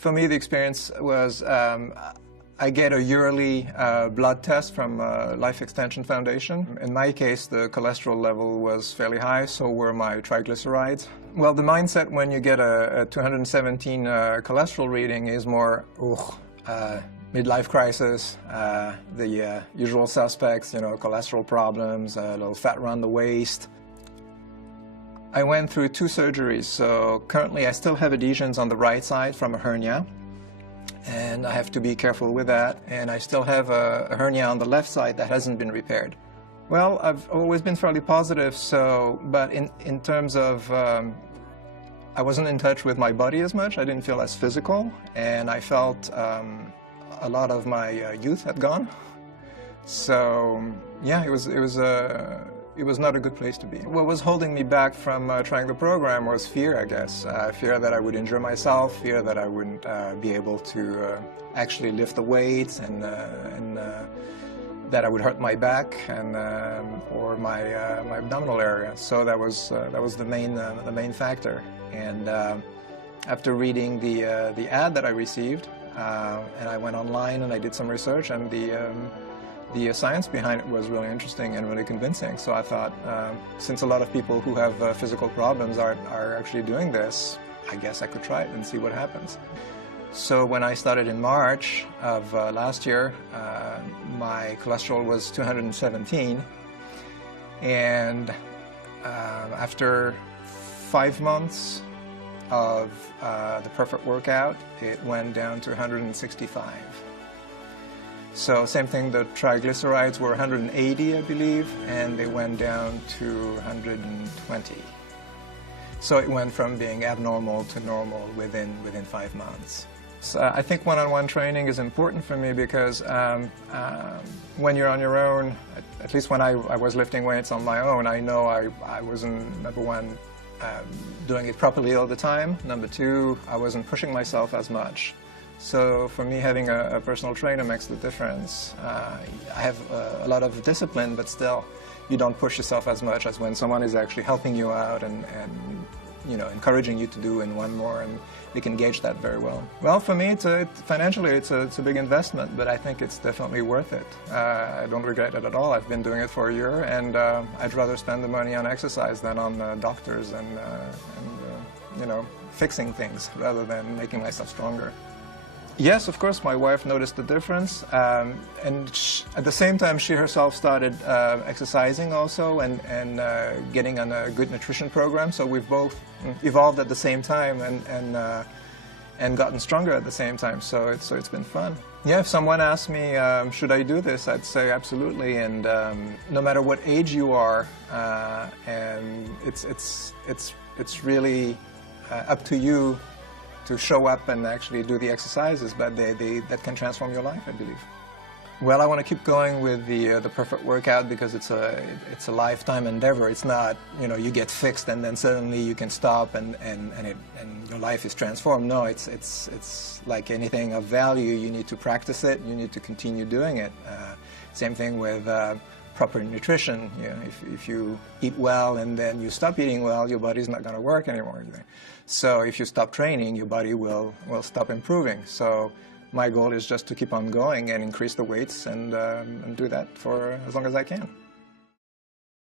For me, the experience was I get a yearly blood test from Life Extension Foundation. In my case, the cholesterol level was fairly high, so were my triglycerides. Well, the mindset when you get a 217 cholesterol reading is more, midlife crisis, the usual suspects, cholesterol problems, a little fat around the waist. I went through 2 surgeries, so currently I still have adhesions on the right side from a hernia, and I have to be careful with that. And I still have a hernia on the left side that hasn't been repaired. Well, I've always been fairly positive, but in terms of, I wasn't in touch with my body as much. I didn't feel as physical, and I felt a lot of my youth had gone. So yeah, it was not a good place to be. What was holding me back from trying the program was fear, I guess. Fear that I would injure myself, fear that I wouldn't be able to actually lift the weights, and that I would hurt my back and or my abdominal area. So that was the main factor. And after reading the ad that I received, and I went online and I did some research, and the science behind it was really interesting and really convincing. So I thought, since a lot of people who have physical problems are actually doing this, I guess I could try it and see what happens. So when I started in March of last year, my cholesterol was 217, and after 5 months of the perfect workout, it went down to 165. So same thing, the triglycerides were 180, I believe, and they went down to 120. So it went from being abnormal to normal within 5 months. So I think one-on-one training is important for me because when you're on your own, at least when I was lifting weights on my own, I know I wasn't, number one, doing it properly all the time. Number two, I wasn't pushing myself as much. So for me, having a personal trainer makes the difference. I have a lot of discipline, but still, you don't push yourself as much as when someone is actually helping you out and encouraging you to do and want more, and they can gauge that very well. Well, for me, financially, it's a big investment, but I think it's definitely worth it. I don't regret it at all. I've been doing it for a year, and I'd rather spend the money on exercise than on doctors and fixing things rather than making myself stronger. Yes, of course, my wife noticed the difference, and at the same time she herself started exercising also and getting on a good nutrition program, so we've both evolved at the same time and gotten stronger at the same time, so it's been fun. Yeah, if someone asked me, should I do this, I'd say absolutely, and no matter what age you are, and it's really up to you to show up and actually do the exercises, but that can transform your life, I believe. Well, I want to keep going with the perfect workout because it's a lifetime endeavor. It's not, you get fixed and then suddenly you can stop and your life is transformed. No, it's like anything of value. You need to practice it. You need to continue doing it. Same thing with proper nutrition. If you eat well and then you stop eating well, your body's not going to work anymore. So if you stop training, your body will stop improving. So my goal is just to keep on going and increase the weights and do that for as long as I can.